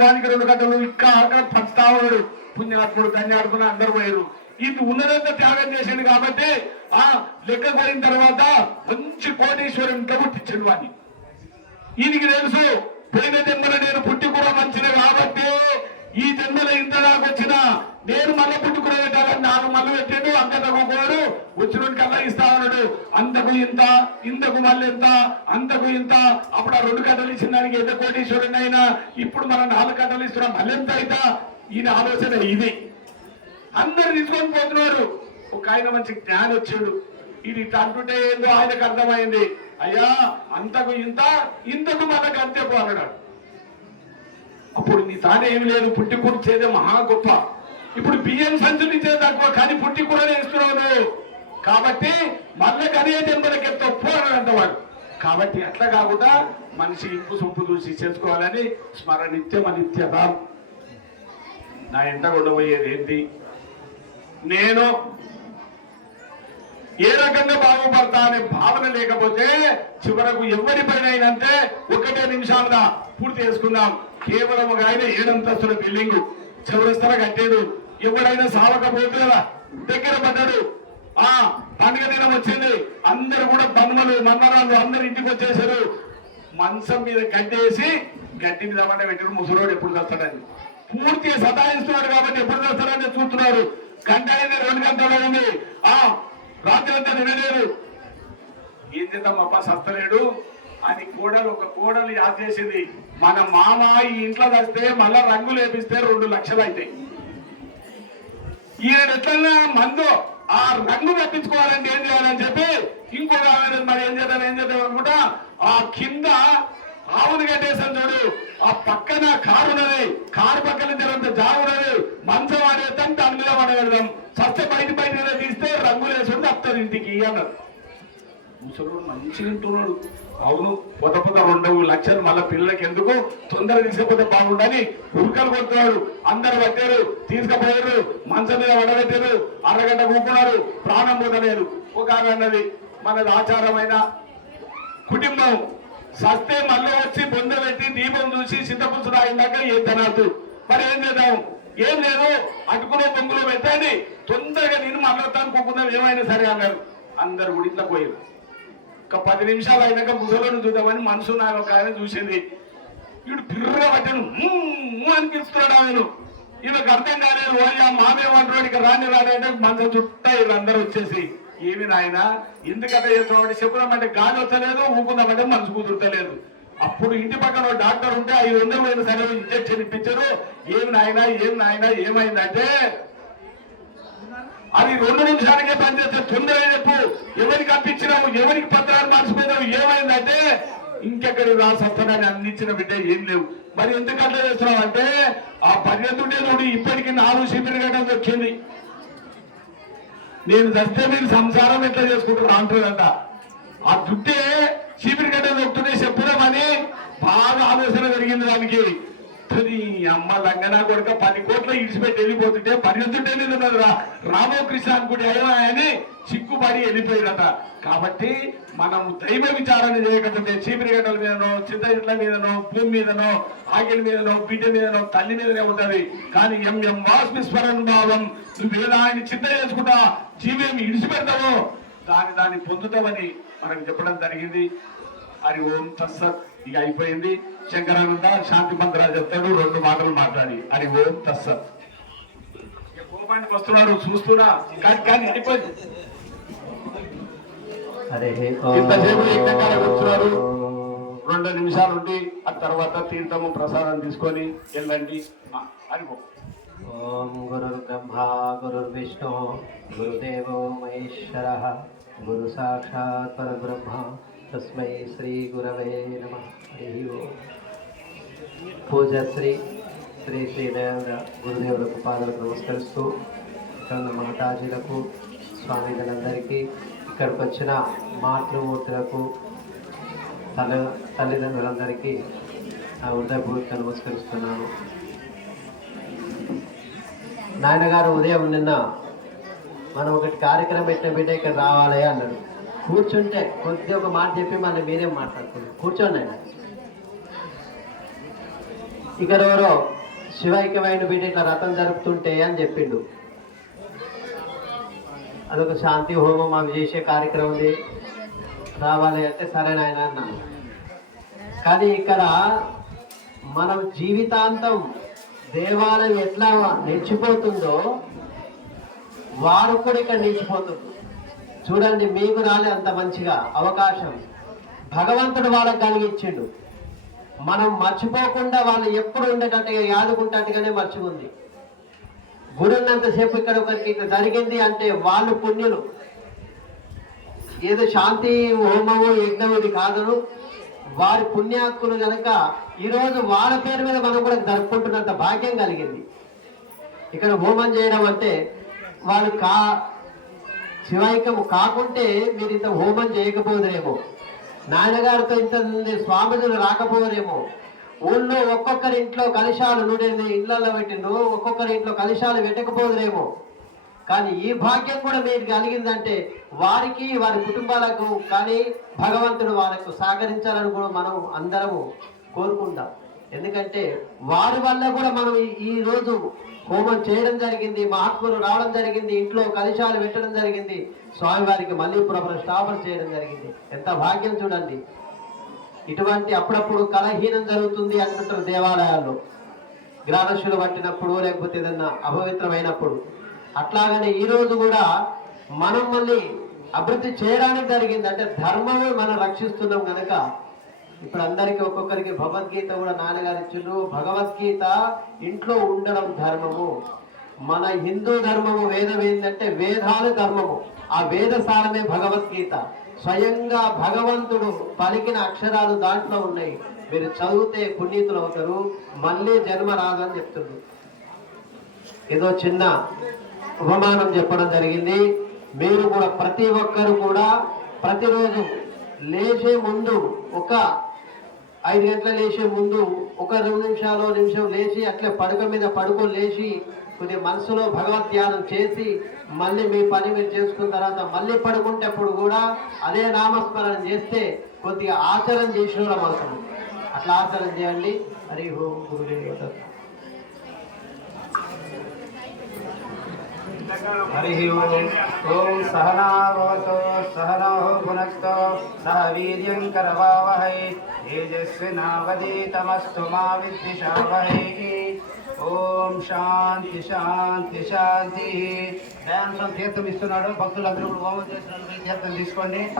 వానికి రెండు గంటలు ఇంకా అక్కడ పస్తాడు పుణ్యాత్ముడు ధన్యాత్ముడు అందరు పోయారు ఇది ఉన్నదంతా త్యాగం చేసింది కాబట్టి ఆ లెక్క పడిన తర్వాత మంచి కోటేశ్వరుని ఇంట్లో పుట్టించాడు వాడిని. ఈయనకి తెలుసు పోయిన జన్మలో నేను పుట్టి కూడా మంచిది కాబట్టి ఈ జన్మలో ఇంత దాకా వచ్చిన నేను మళ్ళీ పుట్టుకునే కూడా పెట్టాలని నాకు మళ్ళీ పెట్టాడు అంత తగ్గుకోడు ఇస్తా ఉన్నాడు అంతకు ఇంత ఇంతకు మళ్ళీ ఇంత అంతకు ఇంత. అప్పుడు ఆ రెండు కథలు ఇచ్చిన దానికి ఎంత కోటీశ్వరుని అయినా ఇప్పుడు మనం నాలుగు కథలు ఇస్తున్నాం. మళ్ళీ ఎంత అయితా? ఈయన ఆలోచన ఇది. అందరు తీసుకొని పోతున్నారు. ఒక ఆయన మంచి జ్ఞానం వచ్చాడు. ఇది ఇట్లా అంటుంటే ఏందో ఆయనకు అర్థమైంది. అయ్యా అంతకు ఇంత ఇంతకు మనకు అంతే పో అప్పుడు నీ తానే ఏమి లేదు. పుట్టి కూర్చేదే మహా గొప్ప. ఇప్పుడు బియ్యం సంచులు ఇచ్చేది తక్కువ కానీ పుట్టి కూడా ఇస్తున్నావు నువ్వు. కాబట్టి మళ్ళీ అదే జన్మలకి తప్పు అని అంటవాడు కాబట్టి అట్లా కాకుండా మనిషి ఇంపు సొంపు చూసి చేసుకోవాలని స్మరణిత్యం అనిత్యత నా ఎంట ఉండబోయేది ఏంటి? నేను ఏ రకంగా బాగుపడతా అనే భావన లేకపోతే చివరకు ఎవరి ఎవరిపైనంటే ఒకటే నిమిషాలుగా పూర్తి చేసుకుందాం. కేవలం ఒక ఆయన ఏడంతస్తుల బిల్డింగ్. చివరిస్తల కట్టాడు. ఎవడైనా సావకపోతే దగ్గర పడ్డాడు. ఆ పండుగ దినం వచ్చింది. అందరు కూడా బంధువులు మన్నరాలు అందరు ఇంటికి వచ్చేసారు. మంచం మీద గడ్డేసి గడ్డి మీద అమ్మంటే పెట్టిన ముసలోడు ఎప్పుడు వస్తాడని పూర్తిగా సతాయిస్తున్నాడు కాబట్టి ఎప్పుడు వస్తాడని చూస్తున్నారు. గంట అయింది రెండు గంటలు ఉంది. ఆ రాత్రి అంతా తినలేరు ఏం చేద్దాం అప్ప సస్తలేడు అని కోడలు ఒక కోడలు యాద చేసింది. మన మామ ఈ ఇంట్లో వస్తే మళ్ళా రంగులు వేపిస్తే రెండు లక్షలు అవుతాయి. ఈయన ఎట్లన్నా మందు ఆ రంగు తప్పించుకోవాలంటే ఏం చేయాలని చెప్పి ఇంకొక ఆమె మరి ఏం చేద్దాం ఏం చేద్దాం అనుకుంటా ఆ కింద ఆవును కట్టేసాను చూడు. ఆ పక్కన కారు ఉన్నది కారు పక్కన జరంత జాగు ఉన్నది. మంచం ఆడేస్తాం దాని మీద పడగడదాం చస్తే బయట బయట తీస్తే రంగులు వేసుకుంటే వస్తుంది ఇంటికి అన్నారు. ముసలోడు మంచిగా ఉంటున్నాడు. అవును పొద పొద రెండు లక్షలు మళ్ళీ పిల్లలకి ఎందుకు తొందరగా తీసుకపోతే బాగుండని ఉరుకలు కొడుతున్నాడు. అందరు పట్టారు తీసుకుపోయారు మంచం మీద వడబెట్టారు అరగంట కూకున్నారు ప్రాణం పొందలేరు ఒక ఆమె అన్నది మనది ఆచారమైన కుటుంబం. సస్తే మళ్ళీ వచ్చి పొందబెట్టి దీపం చూసి చింతపుచ్చు రాయిందాక ఏం మరి ఏం చేద్దాం? ఏం లేదు అటుకునే బొంగులో పెట్టండి. తొందరగా నేను మళ్ళొస్తాను కూకుందాం ఏమైనా సరే అన్నారు. అందరు గుడిట్లో పోయారు ఒక పది నిమిషాలు అయినాక ముసలోని చూద్దామని మనసు నా ఒక ఆయన చూసింది. వీడు బిర్ర పట్టాను అనిపిస్తున్నాడు ఆయన ఈయనకు అర్థం కాలేదు. ఓయా మామేమంటాడు ఇక రాని రాని అంటే మన చుట్టా వీళ్ళందరూ వచ్చేసి ఏమి నాయన ఎందుకంటే చేస్తున్నామంటే చెప్పుదామంటే గాలి వచ్చలేదు ఊపుదామంటే మనసు కుదురుతలేదు. అప్పుడు ఇంటి పక్కన ఒక డాక్టర్ ఉంటే ఐదు వందలు పోయిన సరే ఇంజక్షన్ ఇప్పించారు. ఏమి నాయన ఏం నాయన ఏమైందంటే అది రెండు నిమిషాలకే పనిచేస్తే తొందరగా చెప్పు. ఎవరికి అప్పించినావు ఎవరికి పత్రాలు మార్చిపోయినావు ఏమైందంటే ఇంకెక్కడి రాసొస్తానని అందించిన బిడ్డ ఏం లేవు. మరి ఎందుకు అట్లా చేస్తున్నావు అంటే ఆ పర్యతుండే నుండి ఇప్పటికి నాలుగు శిబిర కట్టడం వచ్చింది నేను చస్తే మీరు సంసారం ఎట్లా చేసుకుంటారు అంటుందంట ఆ దుడ్డే చీపిరి గడ్డ నొక్కునే చెప్పుదామని బాగా ఆలోచన జరిగింది దానికి. తుని అమ్మ లంగనా కొడుక పది కోట్ల ఇడిచిపెట్టి వెళ్ళిపోతుంటే పరిగెత్తుంటే వెళ్ళినది రా. రామకృష్ణ అనుకుంటే అయ్యో అని చిక్కుబడి వెళ్ళిపోయినట. కాబట్టి మనం దైవ విచారణ చేయకపోతే చీపిరిగడ్డల మీదనో చింత ఇట్ల మీదనో భూమి మీదనో ఆగిల మీదనో బిడ్డ మీదనో తల్లి మీదనే ఉంటది. కానీ ఎంఎం ఎం వాస్మి స్మరణ భావం నువ్వేదో ఆయన చింత చేసుకుంటా జీవేమి ఇడిచిపెడతావో దాని దాన్ని పొందుతామని మనకు చెప్పడం జరిగింది. హరి ఓం తస్సత్ ఇక అయిపోయింది. శంకరానంద శాంతి మంత్రాలు చెప్తాడు రెండు మాటలు మాట్లాడి. హరి ఓం కోపానికి వస్తున్నాడు చూస్తున్నా. కానీ కానీ అయిపోయింది. హరి ఇంతసేపు యజ్ఞకాల కూర్చున్నారు రెండు నిమిషాలు ఉండి ఆ తర్వాత తీర్థము ప్రసాదం తీసుకొని వెళ్ళండి. హరి ఓం. ఓం గురుర్బ్రహ్మా గురుర్విష్ణు గురుదేవో మహేశ్వర గురు సాక్షాత్ పరబ్రహ్మ తస్మై శ్రీ గురవే నమ. హరి ఓం. పూజ శ్రీ శ్రీ శ్రీ దయానంద గురుదేవులకు పాదాలకు నమస్కరిస్తూ ఇక్కడ ఉన్న మాతాజీలకు స్వామిகளுందరికీ ఇక్కడికి వచ్చిన మాతృమూర్తులకు తల తల్లిదండ్రులందరికీ నా హృదయపూర్వక నమస్కరిస్తున్నాను. నాయనగారు ఉదయం నిన్న మనం ఒకటి కార్యక్రమం పెట్టిన బిడ్డ ఇక్కడ రావాలి అన్నాడు. కూర్చుంటే కొద్ది ఒక మాట చెప్పి మళ్ళీ మీరేం మాట్లాడుతున్నారు? కూర్చోండి ఆయన. ఇకరెవరో ఎవరో శివైక్యమైన బిడ్డ ఇట్లా రథం జరుపుతుంటే అని చెప్పిండు. అదొక శాంతి హోమం అవి చేసే కార్యక్రమం ఉంది రావాలి అంటే సరే నాయన అన్నాను కానీ ఇక్కడ మనం జీవితాంతం దేవాలయం ఎట్లా నిలిచిపోతుందో వారు కూడా ఇక్కడ నిలిచిపోతుంది చూడండి మీకు రాలే అంత మంచిగా అవకాశం. భగవంతుడు వాళ్ళకి కలిగించిండు మనం మర్చిపోకుండా వాళ్ళు ఎప్పుడు ఉండేటట్టుగా యాదుకుంటట్టుగానే మర్చిపోంది. గుడి ఉన్నంతసేపు ఇక్కడ ఒకరికి ఇట్లా జరిగింది అంటే వాళ్ళు పుణ్యులు. ఏదో శాంతి హోమము యజ్ఞం ఇది కాదును. వారి పుణ్యాత్ములు కనుక ఈరోజు వాళ్ళ పేరు మీద మనం కూడా జరుపుకుంటున్నంత భాగ్యం కలిగింది. ఇక్కడ హోమం చేయడం అంటే వాళ్ళు కా శివైకము కాకుంటే మీరు ఇంత హోమం చేయకపోదురేమో. నాయనగారితో ఇంత స్వామిజులు రాకపోరేమో ఊళ్ళో ఒక్కొక్కరి ఇంట్లో కలశాలు నూనె ఇళ్ళలో పెట్టిండ్రు ఒక్కొక్కరి ఇంట్లో కలశాలు పెట్టకపోదురేమో కానీ ఈ భాగ్యం కూడా మీకు కలిగిందంటే వారికి వారి కుటుంబాలకు కానీ భగవంతుడు వాళ్ళకు సహకరించాలని కూడా మనం అందరము కోరుకుంటాం. ఎందుకంటే వారి వల్ల కూడా మనం ఈ రోజు హోమం చేయడం జరిగింది మహాత్ములు రావడం జరిగింది ఇంట్లో కలశాలు పెట్టడం జరిగింది. స్వామివారికి మళ్ళీ పునఃస్థాపన చేయడం జరిగింది. ఎంత భాగ్యం చూడండి. ఇటువంటి అప్పుడప్పుడు కలహీనం జరుగుతుంది అంటుంటారు దేవాలయాల్లో. గ్రామశులు పట్టినప్పుడు లేకపోతే ఏదన్నా అపవిత్రమైనప్పుడు. అట్లాగనే ఈ రోజు కూడా మనం మళ్ళీ అభివృద్ధి చేయడానికి జరిగింది. అంటే ధర్మము మనం రక్షిస్తున్నాం కనుక ఇప్పుడు అందరికి ఒక్కొక్కరికి భగవద్గీత కూడా నాన్నగారు ఇచ్చిండ్రు. భగవద్గీత ఇంట్లో ఉండడం ధర్మము. మన హిందూ ధర్మము వేదం ఏంటంటే వేదాలు ధర్మము. ఆ వేద సారమే భగవద్గీత. స్వయంగా భగవంతుడు పలికిన అక్షరాలు దాంట్లో ఉన్నాయి. మీరు చదివితే పుణ్యతులు అవుతారు. మళ్ళీ జన్మ రాదని చెప్తుండ్రు. ఏదో చిన్న ఉపమానం చెప్పడం జరిగింది. మీరు కూడా ప్రతి ఒక్కరు కూడా ప్రతిరోజు లేచే ముందు ఒక ఐదు గంటల లేచే ముందు ఒక రెండు నిమిషాలు నిమిషం లేచి అట్లే పడుక మీద పడుకొని లేచి కొద్ది మనసులో భగవద్ ధ్యానం చేసి మళ్ళీ మీ పని మీరు చేసుకున్న తర్వాత మళ్ళీ పడుకుంటేప్పుడు కూడా అదే నామస్మరణ చేస్తే కొద్దిగా ఆచరణ చేసిన వాళ్ళం అవుతాం అట్లా ఆచరణ చేయండి. హరి ఓం గురుదేవ हरिः ओम् ॐ सहनावतु सहनौ भुनक्तो सह वीर्यं करवावहै तेजस्विनावधीतमस्तु मा विद्विषावहैः ఓం శాంతి శాంతి శాంతి దయానందం తీర్థం ఇస్తున్నాడు భక్తులందరూ కూడా హోమం చేస్తున్నారు తీర్థం తీసుకోండి